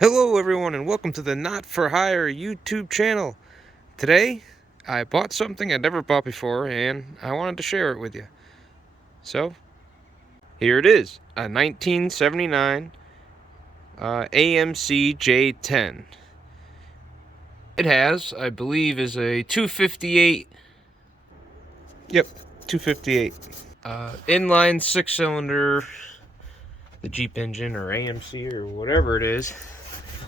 Hello everyone and welcome to the Not For Hire YouTube channel. Today I bought something I'd never bought before and I wanted to share it with you. So here it is, a 1979 AMC J10. It has, I believe, is a 258. Yep, 258. Inline 6-cylinder, the Jeep engine or AMC or whatever it is.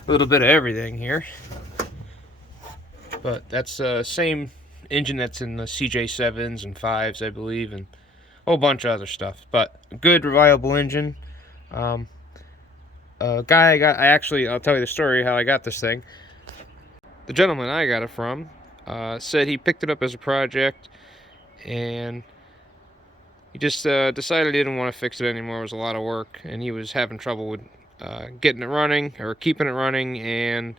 A little bit of everything here. But that's the same engine that's in the CJ7s and 5s, I believe, and a whole bunch of other stuff. But a good, reliable engine. A guy I'll tell you the story how I got this thing. The gentleman I got it from said he picked it up as a project, and he just decided he didn't want to fix it anymore. It was a lot of work, and he was having trouble with getting it running, or keeping it running, and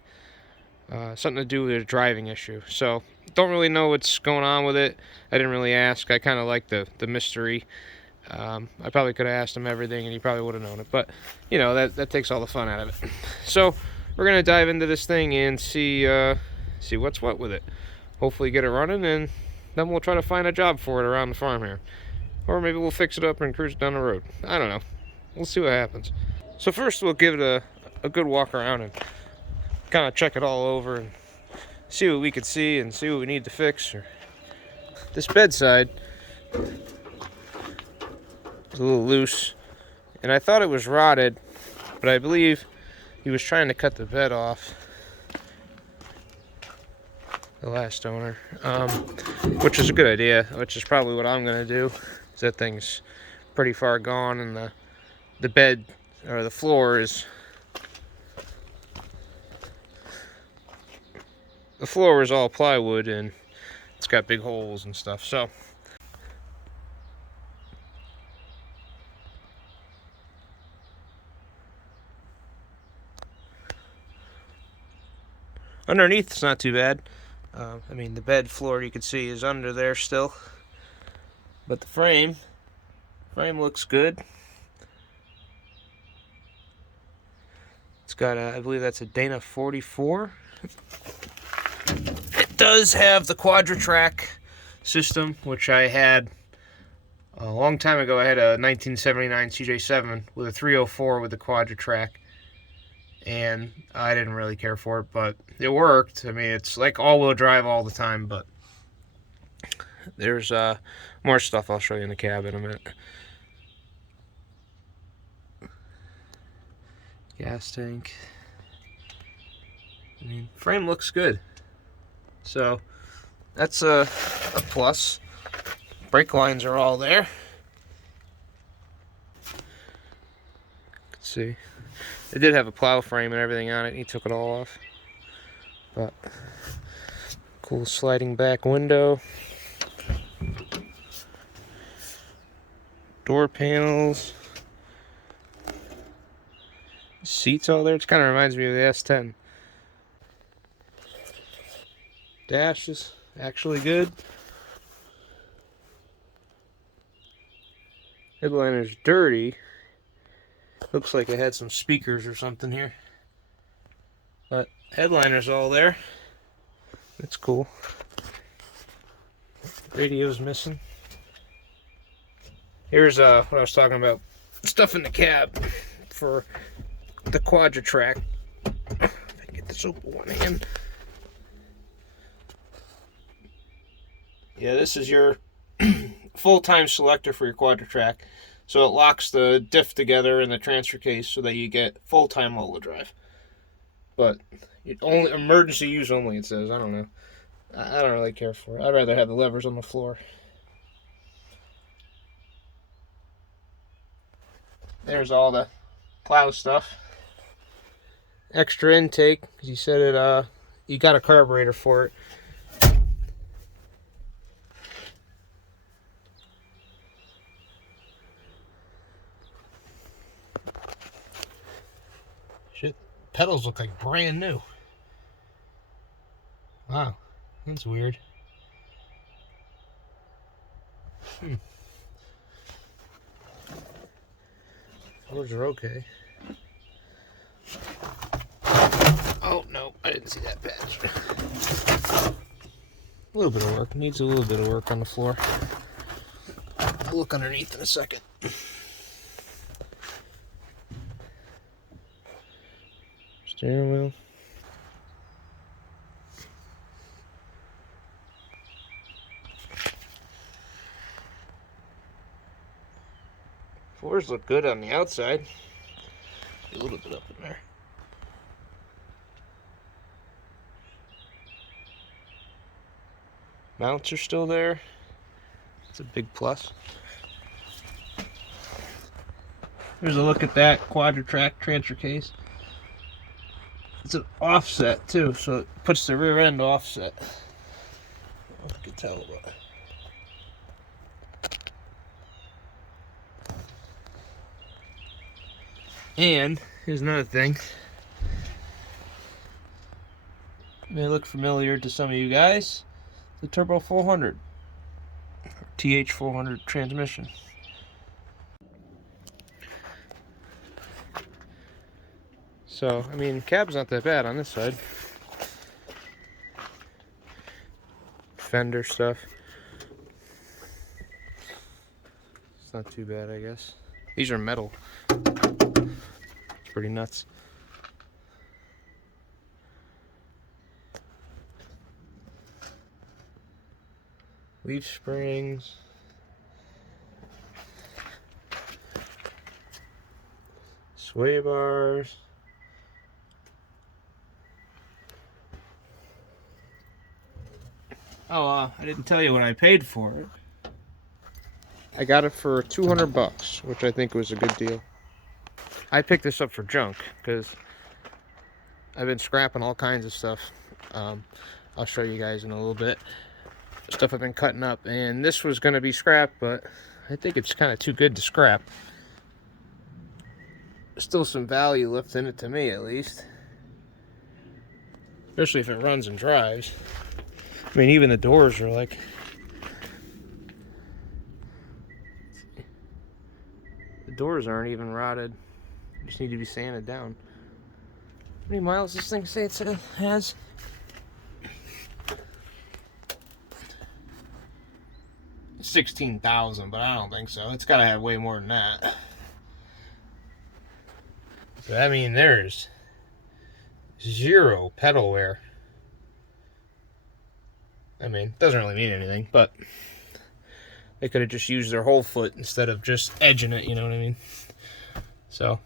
something to do with a driving issue. So don't really know what's going on with it. I didn't really ask. I kind of like the mystery. I probably could have asked him everything and he probably would have known it, but you know, that takes all the fun out of it. So we're gonna dive into this thing and see what's what with it. Hopefully get it running, and then we'll try to find a job for it around the farm here, or maybe we'll fix it up and cruise it down the road. I don't know, we'll see what happens. So first we'll give it a good walk around and kind of check it all over and see what we could see and see what we need to fix. This bedside is a little loose, and I thought it was rotted, but I believe he was trying to cut the bed off, the last owner, which is a good idea, which is probably what I'm gonna do. That thing's pretty far gone, and the bed or the floor is all plywood and it's got big holes and stuff. So underneath it's not too bad. I mean, the bed floor you can see is under there still, but the frame looks good. It's got I believe that's a Dana 44. It does have the Quadra-Track system, which I had a long time ago. I had a 1979 CJ7 with a 304 with the Quadra-Track, and I didn't really care for it, but it worked. I mean, it's like all-wheel drive all the time, but there's more stuff I'll show you in the cab in a minute. Gas tank. I mean, frame looks good, so that's a plus. Brake lines are all there. You can see it did have a plow frame and everything on it, and he took it all off. But cool sliding back window, door panels, seats all there. It kind of reminds me of the S10. Dash is actually good. Headliner's dirty. Looks like it had some speakers or something here. But headliner's all there. That's cool. Radio's missing. Here's what I was talking about. Stuff in the cab for the Quadra-Track. If I can get this open one hand. Yeah, this is your full-time selector for your Quadra-Track. So it locks the diff together in the transfer case so that you get full-time all-wheel drive. But only emergency use only, it says. I don't know. I don't really care for it. I'd rather have the levers on the floor. There's all the plow stuff. Extra intake, because you said it. You got a carburetor for it. Shit, pedals look like brand new. Wow, that's weird. Colors are okay. I didn't see that patch. A little bit of work. Needs a little bit of work on the floor. I'll look underneath in a second. Steering wheel. Floors look good on the outside. A little bit up in there. Mounts are still there. It's a big plus. Here's a look at that quadra-track transfer case. It's an offset too, so it puts the rear end offset. I don't know if you can tell, but and here's another thing. It may look familiar to some of you guys. The Turbo 400, or TH400 transmission. So, I mean, cab's not that bad on this side. Fender stuff. It's not too bad, I guess. These are metal. It's pretty nuts. Leaf springs. Sway bars. Oh, I didn't tell you what I paid for it. I got it for $200, which I think was a good deal. I picked this up for junk because I've been scrapping all kinds of stuff. I'll show you guys in a little bit. Stuff I've been cutting up, and this was going to be scrapped, but I think it's kind of too good to scrap. Still some value left in it, to me at least. Especially if it runs and drives. I mean, even the doors are like... The doors aren't even rotted. They just need to be sanded down. How many miles does this thing say it has? $16,000, but I don't think so. It's got to have way more than that. So, I mean, there's zero pedal wear. I mean, it doesn't really mean anything, but they could have just used their whole foot instead of just edging it, you know what I mean? So.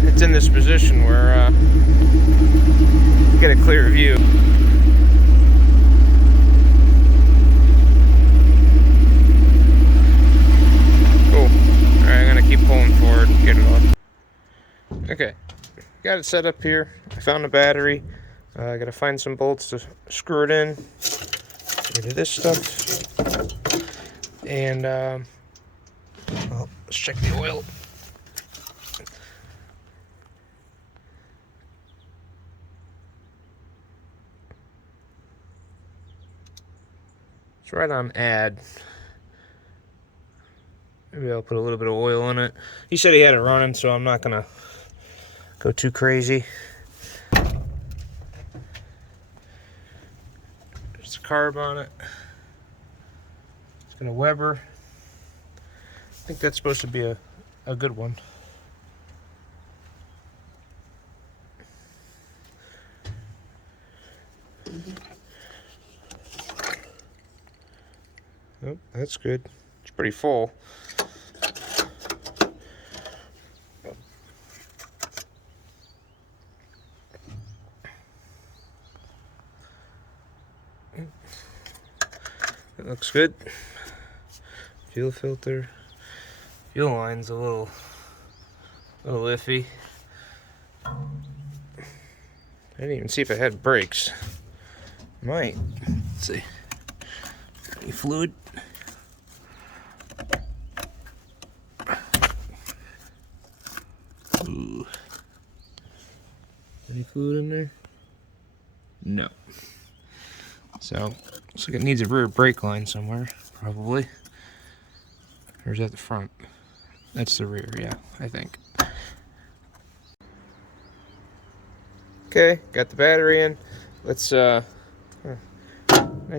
It's in this position where you get a clear view. Cool. Alright, I'm gonna keep pulling forward and get it off. Okay, got it set up here. I found a battery. I gotta find some bolts to screw it in. Get rid of this stuff. And well, let's check the oil. It's right on add. Maybe I'll put a little bit of oil in it. He said he had it running, so I'm not gonna go too crazy. There's a carb on it. It's got a Weber. I think that's supposed to be a good one. Oh, that's good. It's pretty full. It looks good. Fuel fuel line's a little iffy. I didn't even see if it had brakes. Might. Let's see. Any fluid? Ooh. Any fluid in there? No. So, looks like it needs a rear brake line somewhere, probably. Or is that the front? That's the rear, yeah, I think. Okay, got the battery in. Let's nice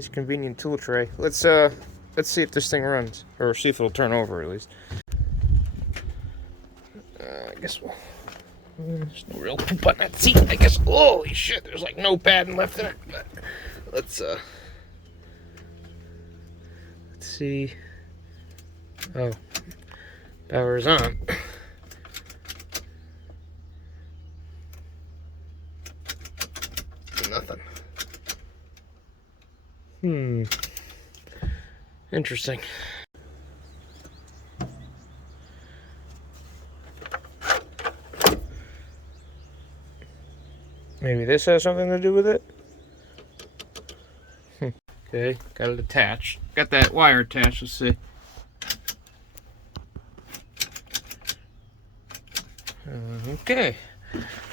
convenient tool tray. Let's see if this thing runs, or see if it'll turn over at least. I guess we'll. There's no real poop on that seat. I guess. Holy shit! There's like no padding left in it. But let's see. Oh, power's on. Nothing. Interesting. Maybe this has something to do with it? Okay, got it attached. Got that wire attached, let's see. Okay,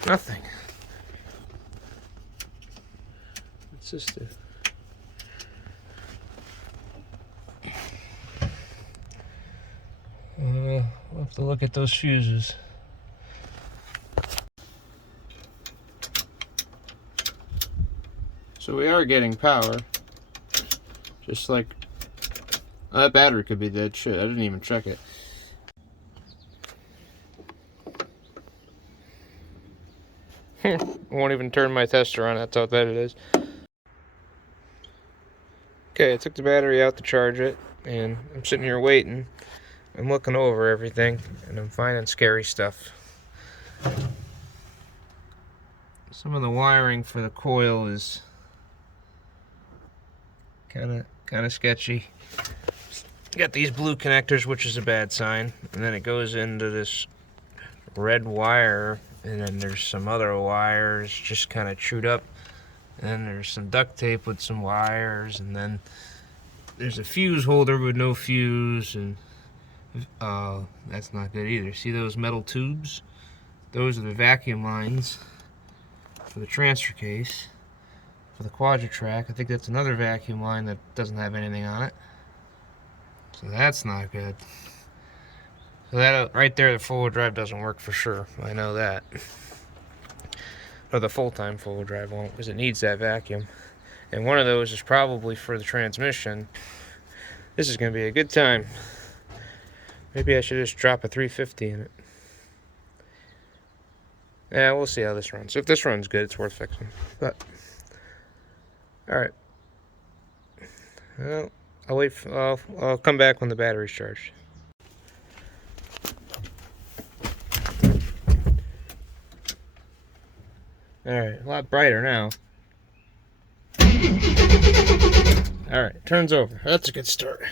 nothing. What's this do? We'll have to look at those fuses. So we are getting power. Just like... Oh, that battery could be dead. Shit, I didn't even check it. I won't even turn my tester on, that's how bad it is. Okay, I took the battery out to charge it, and I'm sitting here waiting. I'm looking over everything, and I'm finding scary stuff. Some of the wiring for the coil is kind of sketchy. You got these blue connectors, which is a bad sign, and then it goes into this red wire, and then there's some other wires just kind of chewed up, and then there's some duct tape with some wires, and then there's a fuse holder with no fuse, and that's not good either. See those metal tubes? Those are the vacuum lines for the transfer case. For the Quadra-Track, I think that's another vacuum line that doesn't have anything on it. So that's not good. So that right there, the four-wheel drive doesn't work for sure. I know that. Or the full-time four-wheel drive won't, because it needs that vacuum. And one of those is probably for the transmission. This is going to be a good time. Maybe I should just drop a 350 in it. Yeah, we'll see how this runs. If this runs good, it's worth fixing. But alright. Well, I'll wait. I'll come back when the battery's charged. Alright, a lot brighter now. Alright, turns over. That's a good start.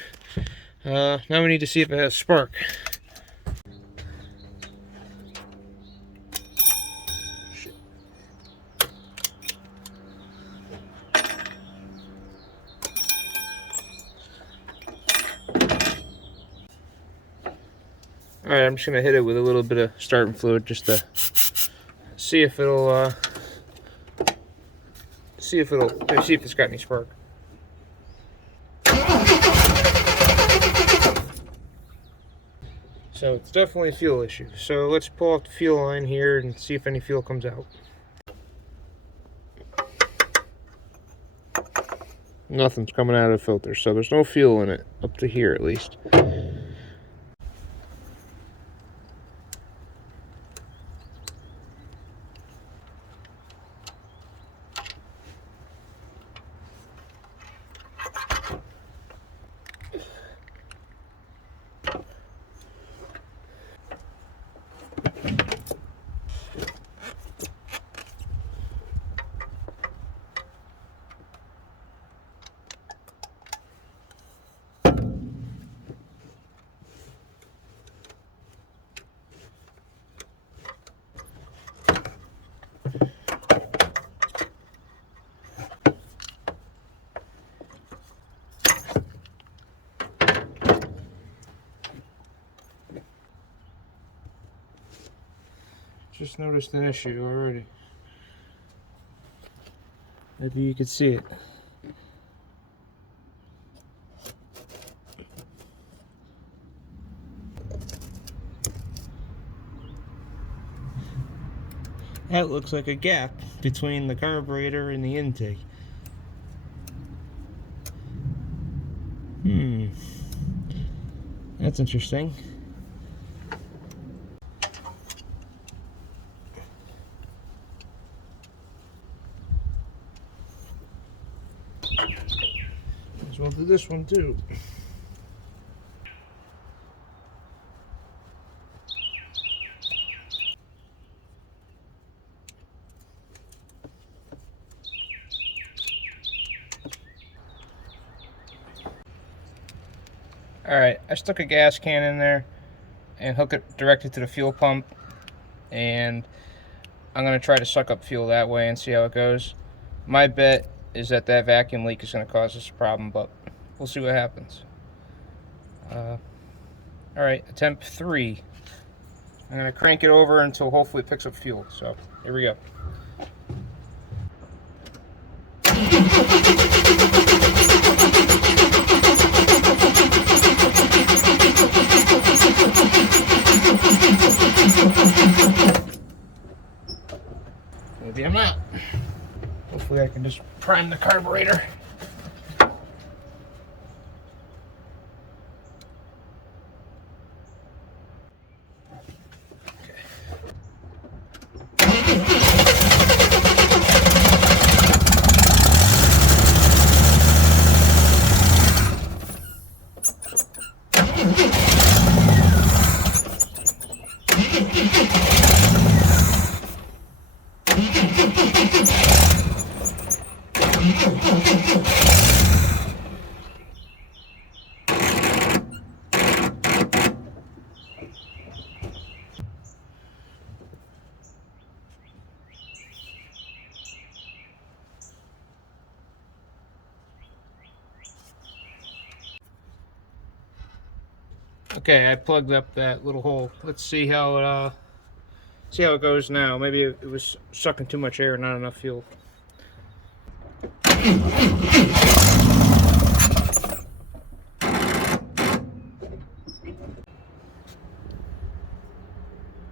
Now we need to see if it has spark. Alright, I'm just going to hit it with a little bit of starting fluid just to see if it'll, see if it's got any spark. So it's definitely a fuel issue. So let's pull off the fuel line here and see if any fuel comes out. Nothing's coming out of the filter, so there's no fuel in it, up to here at least. Just noticed an issue already. Maybe you could see it. That looks like a gap between the carburetor and the intake. That's interesting. Might as well do this one too. Alright, I stuck a gas can in there and hook it directly to the fuel pump, and I'm going to try to suck up fuel that way and see how it goes. My bet is that that vacuum leak is going to cause us a problem, but we'll see what happens. Alright, attempt 3. I'm going to crank it over until hopefully it picks up fuel. So, here we go. Maybe I'm not. Hopefully I can just prime the carburetor. Okay, I plugged up that little hole. Let's see how it goes now. Maybe it was sucking too much air, not enough fuel.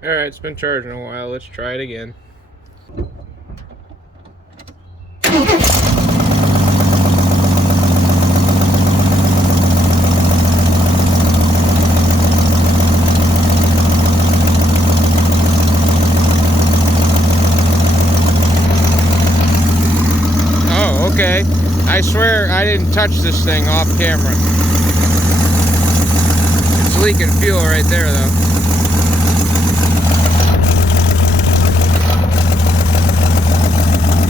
Alright, it's been charging a while. Let's try it again. Okay, I swear I didn't touch this thing off camera. It's leaking fuel right there though.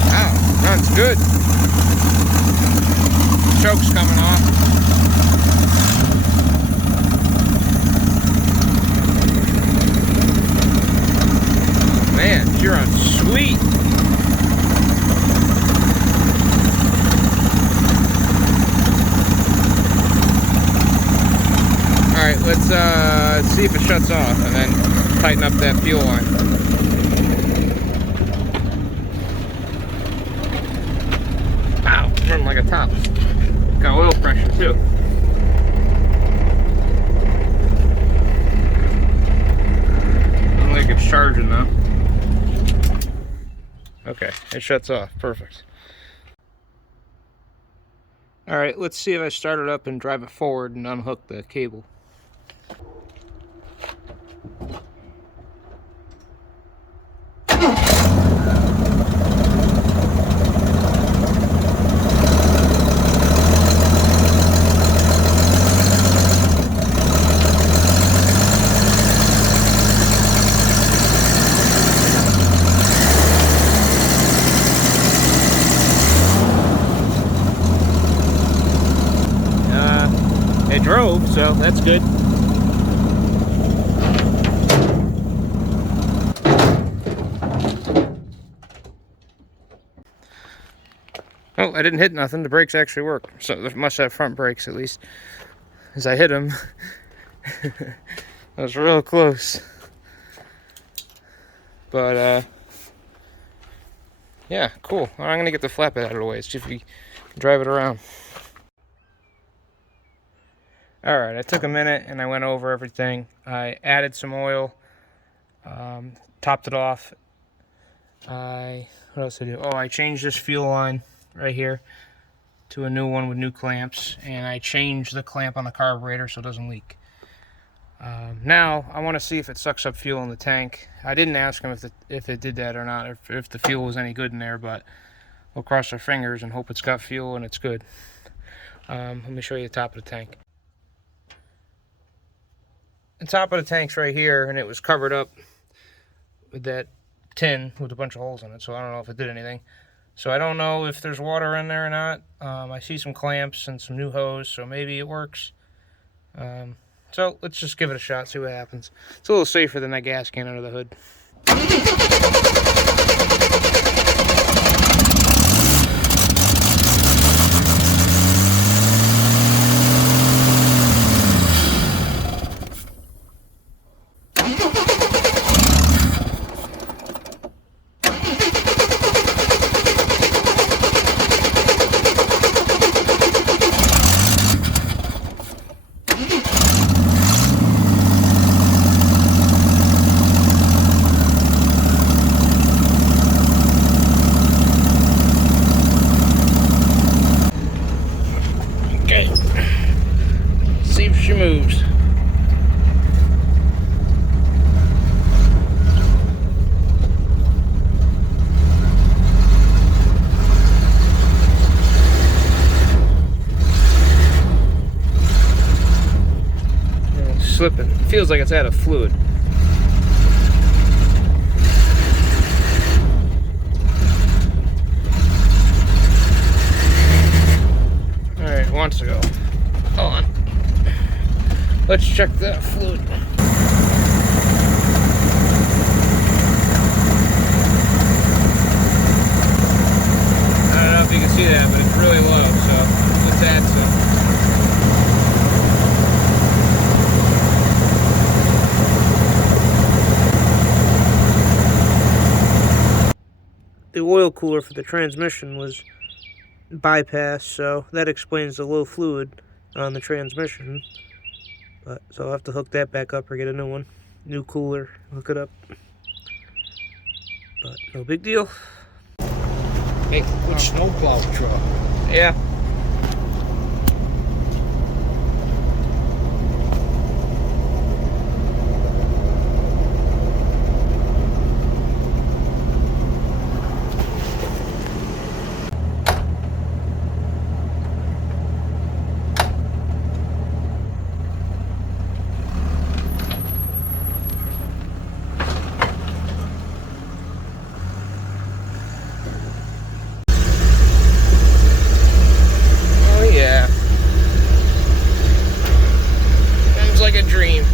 Wow, runs good. Choke's coming off. Man, she runs sweet. Alright, let's see if it shuts off and then tighten up that fuel line. Wow, it's running like a top. Got oil pressure too. I don't think it's charging though. Okay, it shuts off. Perfect. Alright, let's see if I start it up and drive it forward and unhook the cable. It drove, so that's good. Oh, I didn't hit nothing. The brakes actually work. So it must have front brakes at least. As I hit them. That was real close. But yeah, cool. I'm gonna get the flatbed out of the way, see if we can drive it around. Alright, I took a minute and I went over everything. I added some oil, topped it off. What else did I do? Oh, I changed this fuel line right here to a new one with new clamps, and I changed the clamp on the carburetor so it doesn't leak. Now I want to see if it sucks up fuel in the tank. I didn't ask him if it did that or not, if the fuel was any good in there, but we'll cross our fingers and hope it's got fuel and it's good. Let me show you the top of the tank. The top of the tank's right here, and it was covered up with that tin with a bunch of holes in it, so I don't know if it did anything. So I don't know if there's water in there or not. I see some clamps and some new hose, so maybe it works. So let's just give it a shot, see what happens. It's a little safer than that gas can under the hood. See if she moves. Slipping. Feels like it's out of fluid. Alright, wants to go. Hold on. Let's check that fluid. I don't know if you can see that, but it's really low, so let's add some. The oil cooler for the transmission was bypassed, so that explains the low fluid on the transmission. So I'll have to hook that back up or get a new one. New cooler, hook it up. But no big deal. Hey, good snowplow truck. Yeah. Like a dream.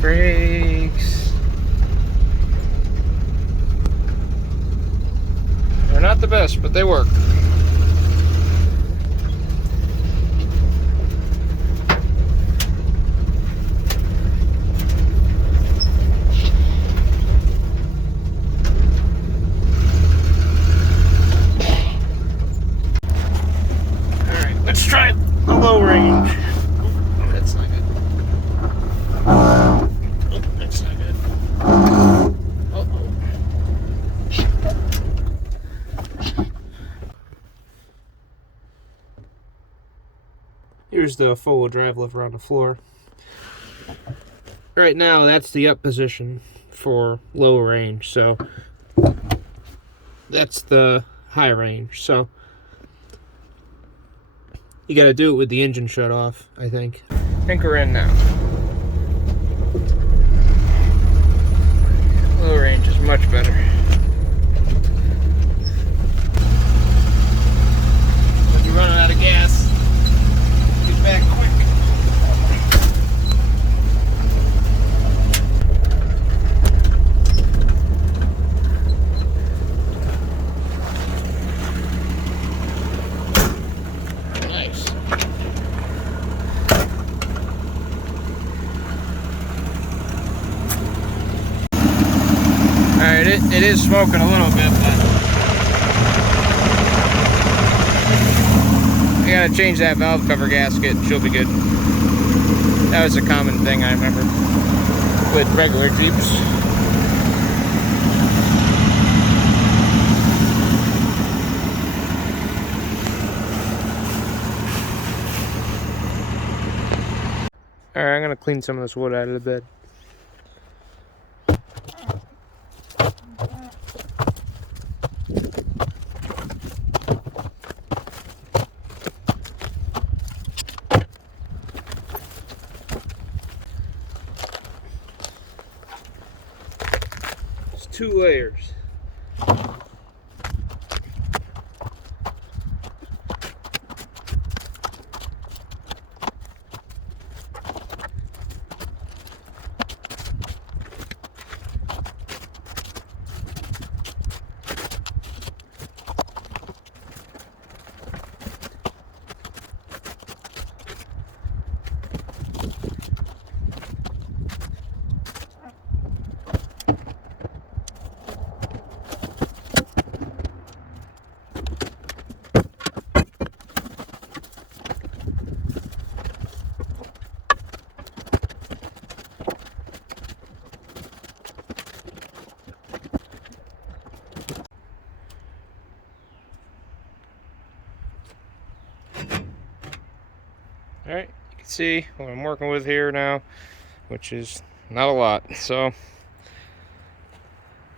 Brakes. They're not the best, but they work. Let's try the low range. Oh, that's not good. Oh, that's not good. Uh-oh. Here's the four-wheel drive lever on the floor. Right now, that's the up position for low range. So that's the high range. So you got to do it with the engine shut off, I think. I think we're in now. Low range is much better. But you're running out of gas. Get back quick. Alright, it is smoking a little bit, but I gotta change that valve cover gasket. She'll be good. That was a common thing I remember with regular Jeeps. Alright, I'm gonna clean some of this wood out of the bed. It's 2 layers. Alright, you can see what I'm working with here now, which is not a lot. So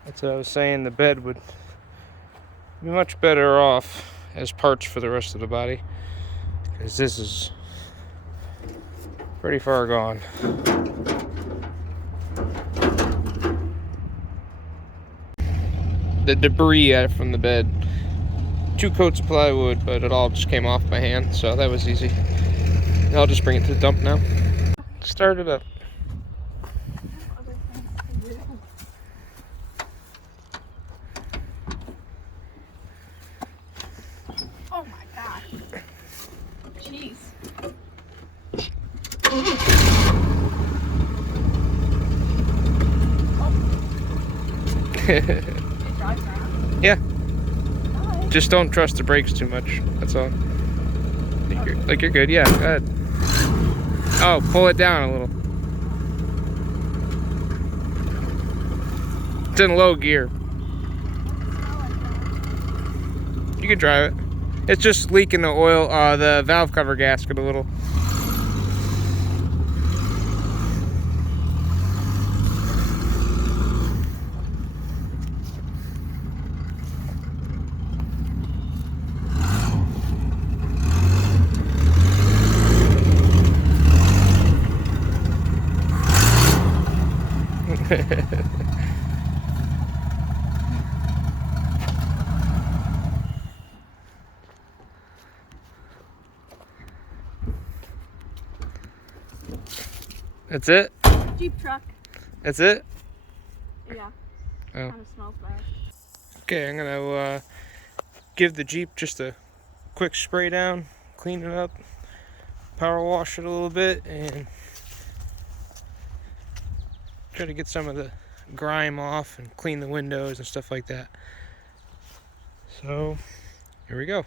that's what I was saying, the bed would be much better off as parts for the rest of the body, because this is pretty far gone. The debris from the bed, 2 coats of plywood, but it all just came off by hand, so that was easy. I'll just bring it to the dump now. Start it up. Oh my god. Jeez. It drives around? Yeah. Hi. Just don't trust the brakes too much. That's all. Like you're good. Yeah, go ahead. Oh, pull it down a little. It's in low gear. You can drive it. It's just leaking the oil, the valve cover gasket a little. That's it? Jeep truck. That's it? Yeah. Oh. Kind of smells bad. Okay, I'm gonna give the Jeep just a quick spray down, clean it up, power wash it a little bit, and try to get some of the grime off and clean the windows and stuff like that. So, here we go.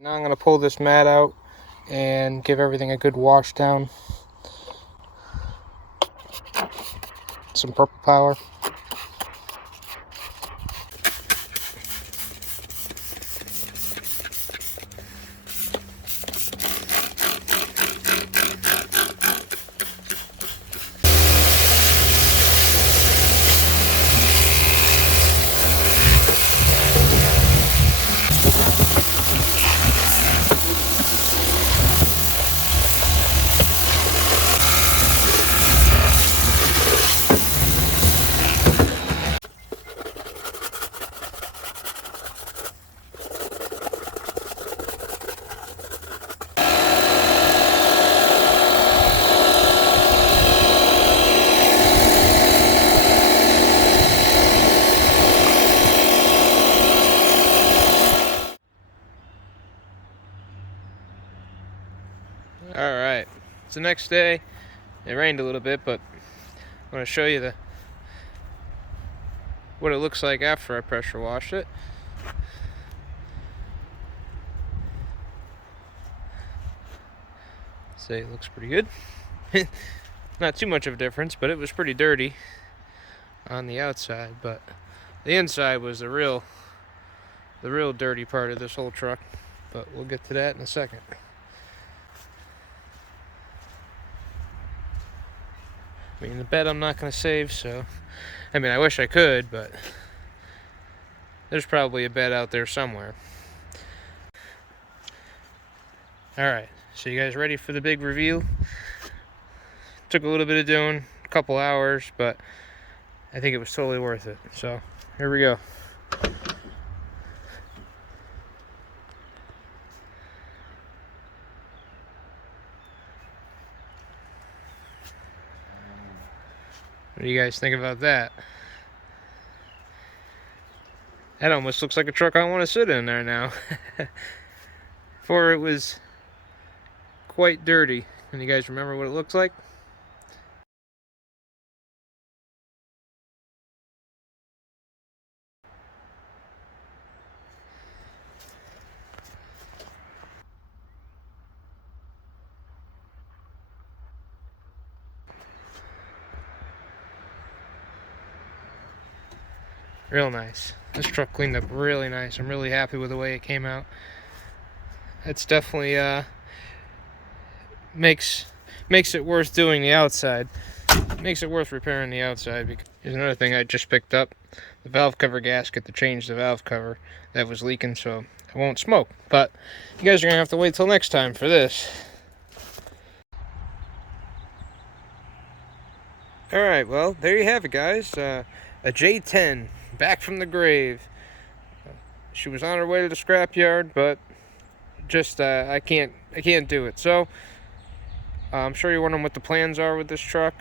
Now I'm going to pull this mat out and give everything a good wash down. Some purple power. Alright, it's the next day. It rained a little bit, but I'm going to show you what it looks like after I pressure washed it. Say it looks pretty good. Not too much of a difference, but it was pretty dirty on the outside, but the inside was the real dirty part of this whole truck, but we'll get to that in a second. I mean, the bed I'm not going to save, so I mean, I wish I could, but there's probably a bed out there somewhere. Alright, so you guys ready for the big reveal? Took a little bit of doing, a couple hours, but I think it was totally worth it. So, here we go. What do you guys think about that? That almost looks like a truck I want to sit in there now. Before it was quite dirty. Can you guys remember what it looks like? Real nice. This truck cleaned up really nice. I'm really happy with the way it came out. It's definitely makes it worth doing the outside. Makes it worth repairing the outside. Because here's another thing I just picked up: the valve cover gasket to change the valve cover that was leaking, so it won't smoke. But you guys are gonna have to wait till next time for this. All right, well, there you have it, guys. A J10 back from the grave. She was on her way to the scrapyard, but just I can't do it. So I'm sure you're wondering what the plans are with this truck.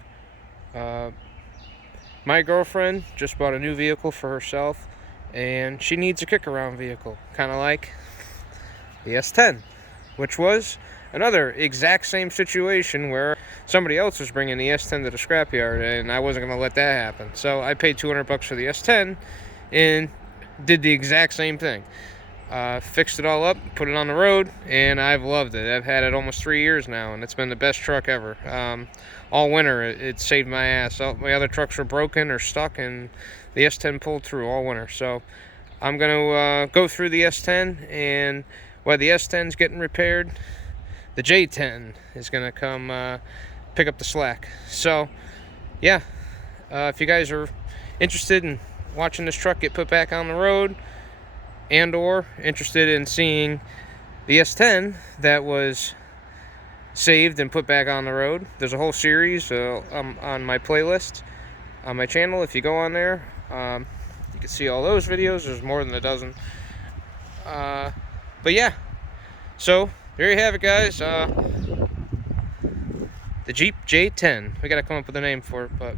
My girlfriend just bought a new vehicle for herself, and she needs a kick-around vehicle, kind of like the S10, which was another exact same situation where somebody else was bringing the S10 to the scrapyard, and I wasn't going to let that happen. So I paid $200 for the S10 and did the exact same thing. Fixed it all up, put it on the road, and I've loved it. I've had it almost 3 years now, and it's been the best truck ever. All winter, it saved my ass. All my other trucks were broken or stuck, and the S10 pulled through all winter. So I'm going to go through the S10, and while the S10's getting repaired, the J10 is going to come pick up the slack. So, yeah, if you guys are interested in watching this truck get put back on the road, and or interested in seeing the S10 that was saved and put back on the road, there's a whole series on my playlist on my channel. If you go on there, you can see all those videos. There's more than a dozen. But yeah, so there you have it, guys. The Jeep J10. We gotta come up with a name for it, but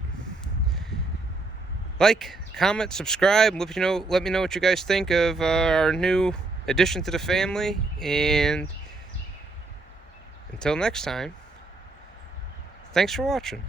like, comment, subscribe, let me know what you guys think of our new addition to the family, and until next time, thanks for watching.